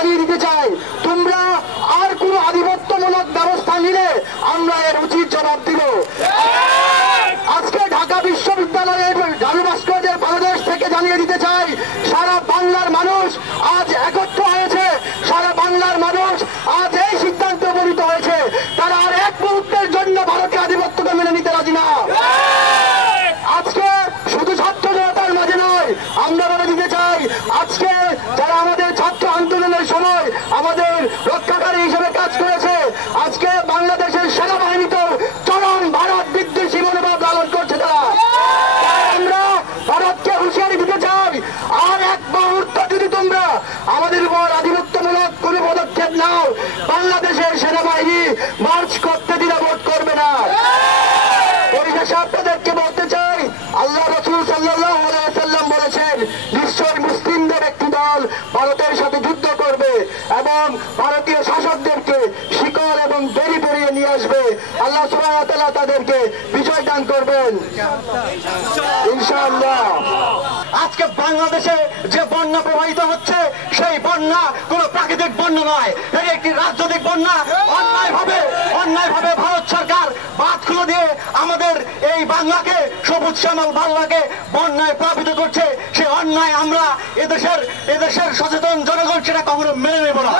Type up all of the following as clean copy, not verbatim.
জানিয়ে দিতে চাই, তোমরা আর কোনো আধিপত্যমূলক ব্যবস্থা নিলে আমরা এর উচিত জবাব দিব। আজকে ঢাকা বিশ্ববিদ্যালয়ের ঝাড়ু ভাস্কর্যের বাংলাদেশ থেকে জানিয়ে দিতে চাই, সারা বাংলার মানুষ আজ একত্র হয়েছে, সারা বাংলার মানুষ আজ এই সিদ্ধান্ত উপনীত হয়েছে, তারা আর এক মুহূর্তের জন্য ভারতীয় আধিপত্যকে মেনে নিতে রাজি না। আজকে শুধু ছাত্র জনতার মাঝে নয়, আমরা বলে দিতে চাই, আজকে যারা আমাদের ছাত্র আন্দোলনের সময় আমাদের রক্ষাকারী হিসেবে কাজ করেছে, আজকে বাংলাদেশের সেনাবাহিনীতেও চরম ভারত বিদ্বেষী মনোভাব লালন করছে তারা। আমরা ভারতকে হুঁশিয়ারি দিতে চাই, আর এক মুহূর্ত যদি তোমরা আমাদের উপর আধিপত্যমূলক কোন পদক্ষেপ নাও, বাংলাদেশের সেনাবাহিনী মার্চ করতে দ্বিধাবোধ করবে না। পরিশেষে আপনাদেরকে বলতে চাই, আল্লাহ রাসূল সাল্লাল্লাহু আলাইহি ওয়াসাল্লাম বলেছেন, নিশ্চয় মুসলিমদের একটি দল ভারতের সাথে যুদ্ধ করবে এবং ভারতীয় শাসকদেরকে শিকল এবং বেড়ি পরিয়ে নিয়ে আসবে। আল্লাহ সুবহানাহু ওয়া তাআলা তাদেরকে বিজয় দান করবেন ইনশাআল্লাহ। আজকে বাংলাদেশে যে বন্যা প্রবাহিত হচ্ছে, সেই বন্যা কোনো প্রাকৃতিক বন্যা নয়, এটি একটি রাজনৈতিক বন্যা। অন্যায়ভাবে ভারত সরকার বাঁধ খুলে দিয়ে আমাদের এই বাংলাকে, সবুজ শ্যামল বাংলাকে বন্যায় প্লাবিত করছে। সে অন্যায় আমরা এদেশের সচেতন জনগণ সেটা কখনো মেনে নেব না।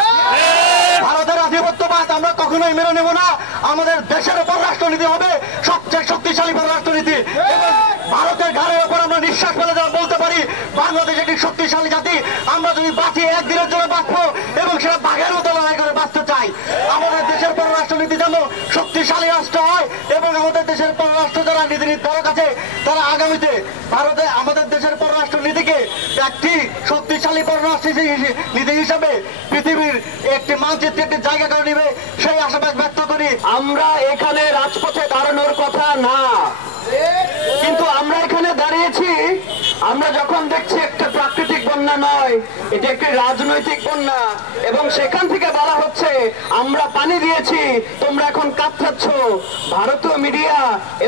ভারতের আধিপত্যবাদ আমরা কখনোই মেনে নেব না। আমাদের দেশের পররাষ্ট্রনীতি হবে সবচেয়ে শক্তিশালী পররাষ্ট্রনীতি। ভারতের ঘাড়ের উপর আমরা নিঃশ্বাস ফেলে দেওয়া বলতে পারি, বাংলাদেশ একটি শক্তিশালী জাতি। আমরা যদি বাঁচি একদিনের জন্য বাঁচবো এবং সেটা বাঘের মতো লড়াই করে বাঁচতে চাই। আমাদের দেশের পররাষ্ট্রনীতি যেন শক্তিশালী রাষ্ট্র হয় এবং আমাদের দেশের পররাষ্ট্র যারা নীতি নির্ধারক আছে, তারা আগামীতে ভারতে আমাদের দেশের পররাষ্ট্র নীতিকে একটি শক্তিশালী পররাষ্ট্র নীতি হিসাবে পৃথিবীর একটি মানচিত্রে একটি জায়গা করে নিবে, সেই আশাবাদ ব্যক্ত করি। আমরা এখানে রাজপথে দাঁড়ানোর কথা না, কিন্তু আমরা এখানে দাঁড়িয়েছি, আমরা যখন দেখছি একটা প্রাকৃতিক বন্যা নয়, এটা একটি রাজনৈতিক বন্যা, এবং সেখান থেকে বলা হচ্ছে আমরা পানি দিয়েছি, তোমরা এখন কাতরাচ্ছ। ভারতীয় মিডিয়া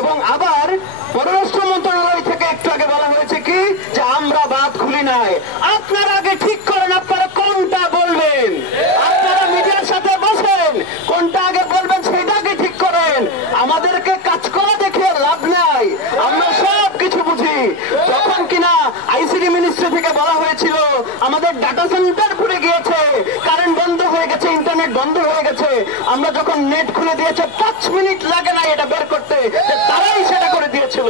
এবং আবার পররাষ্ট্র মন্ত্রণালয় থেকে একটু আগে বলা হয়েছে কি, যে আমরা বাঁধ খুলি নাই। আপনারা আগে ঠিক করেন আপনারা কোনটা বলবেন। আপনারা মিডিয়ার সাথে বসেন, কোনটা আগে বলবেন সেটা আগে ঠিক করেন। আমাদেরকে কাজ করা দেখে লাভ নাই, আমরা সব কিছু বুঝি। যখন কিনা আইসিডি মিনিস্ট্রি থেকে বলা হয়েছিল আমাদের ডাটা সেন্টার পুড়ে গিয়েছে, কারেন্ট বন্ধ হয়ে গেছে, ইন্টারনেট বন্ধ হয়ে গেছে, আমরা যখন নেট খুলে দিয়েছে 5 মিনিট লাগে না এটা বের করতে, তারাই সেটা করে দিয়েছিল।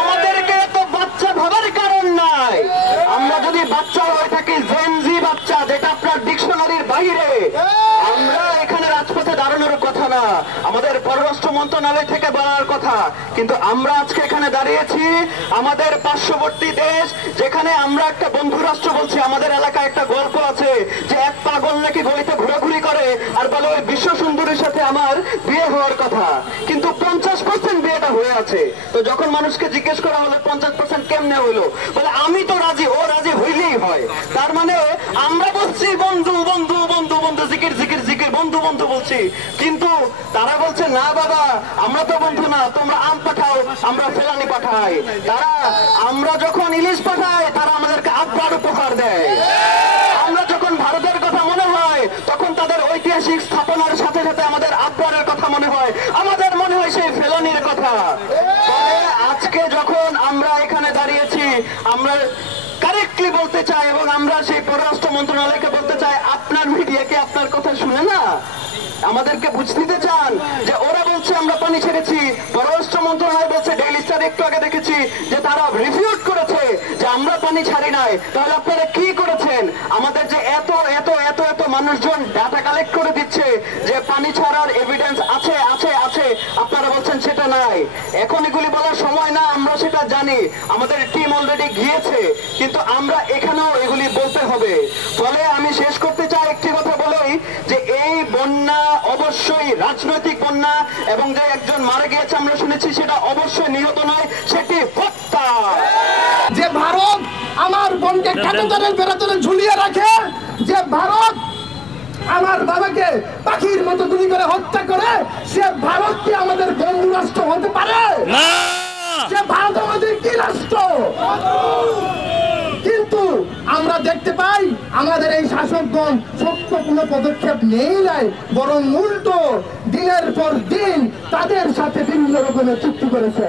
আমাদেরকে তো বাচ্চা ভাবার কারণ নাই। আমরা যদি বাচ্চা হয়ে থাকি, জেনজি বাচ্চা, যেটা আপনার ডিকশনারির বাইরে, আমরা এখানে রাজপথে দাঁড়ানোর কথা না, আমাদের পররাষ্ট্র মন্ত্রণালয় থেকে বলার কথা। কিন্তু আমরা আজকে এখানে দাঁড়িয়েছি আমাদের পার্শ্ববর্তী দেশ, যেখানে আমরা একটা বন্ধু রাষ্ট্র বলছি। আমাদের এলাকায় একটা গল্প আছে যে এক পাগল নাকি গলিতে ঘোরাঘুরি করে আর বলে ওই বিশ্ব সুন্দরীর সাথে আমার বিয়ে হওয়ার কথা, কিন্তু 50% বিয়েটা হয়ে আছে। তো যখন মানুষকে জিজ্ঞেস করা হলো 50% কেমনে হইলো, বলে আমি তো রাজি, ও রাজি হইলেই হয়। তার মানে আমরা বলছি বন্ধু বন্ধু বন্ধু বন্ধু, জিকির জিকির জিকির, বন্ধু বন্ধু বলছি, কিন্তু তারা বলছে না বাবা, আমরা তো বন্ধু না, তোমরা আম পাঠাও, আমরা ফেলানি পাঠাই। তারা আমরা যখন ইলিশ পাঠাই, তারা আমাদেরকে আব্বার উপহার দেয়। আমরা যখন ভারতের কথা মনে হয়, তখন তাদের ঐতিহাসিক স্থাপনার সাথে সাথে আমাদের আব্বারের কথা মনে হয়, আমাদের মনে হয় সেই ফেলানির কথা। আজকে যখন আমরা এখানে দাঁড়িয়েছি, আমরা কারেক্টলি বলতে চাই এবং আমরা সেই পররাষ্ট্র মন্ত্রণালয়কে বলতে চাই, আপনার মিডিয়া কি আপনার কথা শুনে না? আমাদেরকে বুঝতে দিতে চান যে ওরা বলছে আমরা পানি ছেড়েছি, পররাষ্ট্র মন্ত্রণালয় বলছে, ডেইলি স্টার একটু আগে দেখেছি যে তারা রিফিউট করেছে যে আমরা পানি ছাড়ি নাই। তাহলে আপনারা কি করেছেন? আমাদের যে এত এত এত এত মানুষজন ডাটা কালেক্ট করে দিচ্ছে যে পানি ছাড়ার এভিডেন্স আছে আছে আছে, আপনারা বলছেন সেটা নাই। এখন এগুলি বলার সময় না, আমরা সেটা জানি, আমাদের টিম অলরেডি গিয়েছে, কিন্তু আমরা এখানেও এগুলি বলতে হবে। ফলে আমি শেষ করতে চাই একটি কথা বলেই, যে এই বন্যা অবশ্যই রাজনৈতিক বন্যা, এবং যে একজন মারা গিয়েছে আমরা শুনেছি, সেটা অবশ্যই নিহত নয়, সেটি হত্যা। যে ভারত আমার বোনকে কাঁটাতারের বেড়াতলে ঝুলিয়ে রাখে, যে ভারত আমার বাবাকে পাখির মতো গুলি করে হত্যা করে, সে ভারত কি আমাদের বন্ধু রাষ্ট্র হতে পারে? সে ভারত আমাদের কি রাষ্ট্র? কিন্তু আমরা দেখতে পাই আমাদের এই শাসক যখন সত্য কোনো পদক্ষেপ নেই নাই, বরং উল্টো দিনের পর দিন তাদের সাথে বিভিন্ন রকমের চুক্তি করেছে।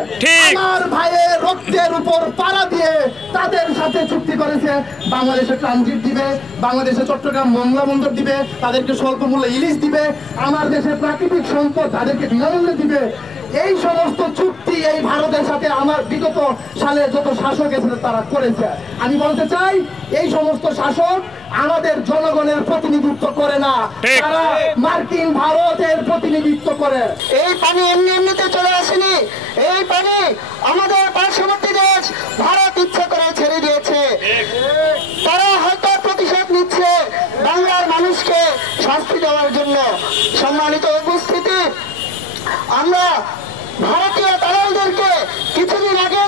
আমার ভাইয়ের রক্তের উপর পাড়া দিয়ে তাদের সাথে চুক্তি করেছে। বাংলাদেশে ট্রানজিট দিবে, বাংলাদেশে চট্টগ্রাম মংলা বন্দর দিবে, তাদেরকে স্বল্প মূল্যে ইলিশ দিবে, আমার দেশের প্রাকৃতিক সম্পদ তাদেরকে বিনামূল্যে দিবে। এই সমস্ত চুক্তি এই ভারতের সাথে আমার বিগত সালে যত শাসক এসেছে তারা করেছে। আমি বলতে চাই, এই সমস্ত শাসক আমাদের জনগণের প্রতিনিধিত্ব করে না, তারা মার্কিন ভারতের প্রতিনিধিত্ব করে। এই পানি এমনি এমনিতে চলে আসেনি, এই পানি আমাদের পার্শ্ববর্তী দেশ ভারত ইচ্ছা করে ছেড়ে দিয়েছে। তারা হয়তো প্রতিশোধ নিচ্ছে বাংলার মানুষকে শাস্তি দেওয়ার জন্য। সম্মানিত উপস্থিতি, আমরা ভারতীয় দালালদেরকে কিছুদিন আগে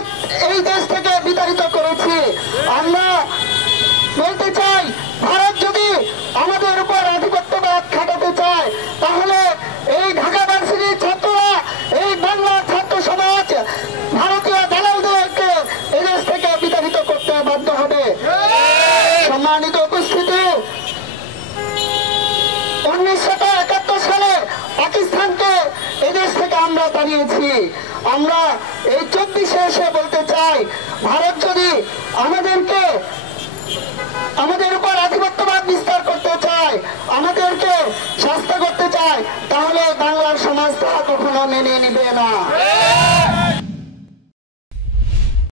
এই দেশ থেকে বিতাড়িত করেছি। আমরা বলতে চাই, ভারত যদি আমাদের উপর আধিপত্যবাদ খাটাতে চায়, তাহলে এই ঢাকা ভার্সিটির ছাত্ররা, এই বাংলার ছাত্র সমাজ ভারতীয় দালালদেরকে এই দেশ থেকে বিতাড়িত করতে বাধ্য হবে। সম্মানিত উপস্থিতি, 1971 সালে পাকিস্তানকে এদেশ থেকে আমরা তাড়িয়েছি। আমরা এই 24-এ এসে বলতে চাই, ভারত যদি আমাদের উপর আধিপত্যবাদ বিস্তার করতে চায়, আমাদেরকে শাস্তি করতে চায়, তাহলে বাংলার সমাজ তা কখনো মেনে নিবে না।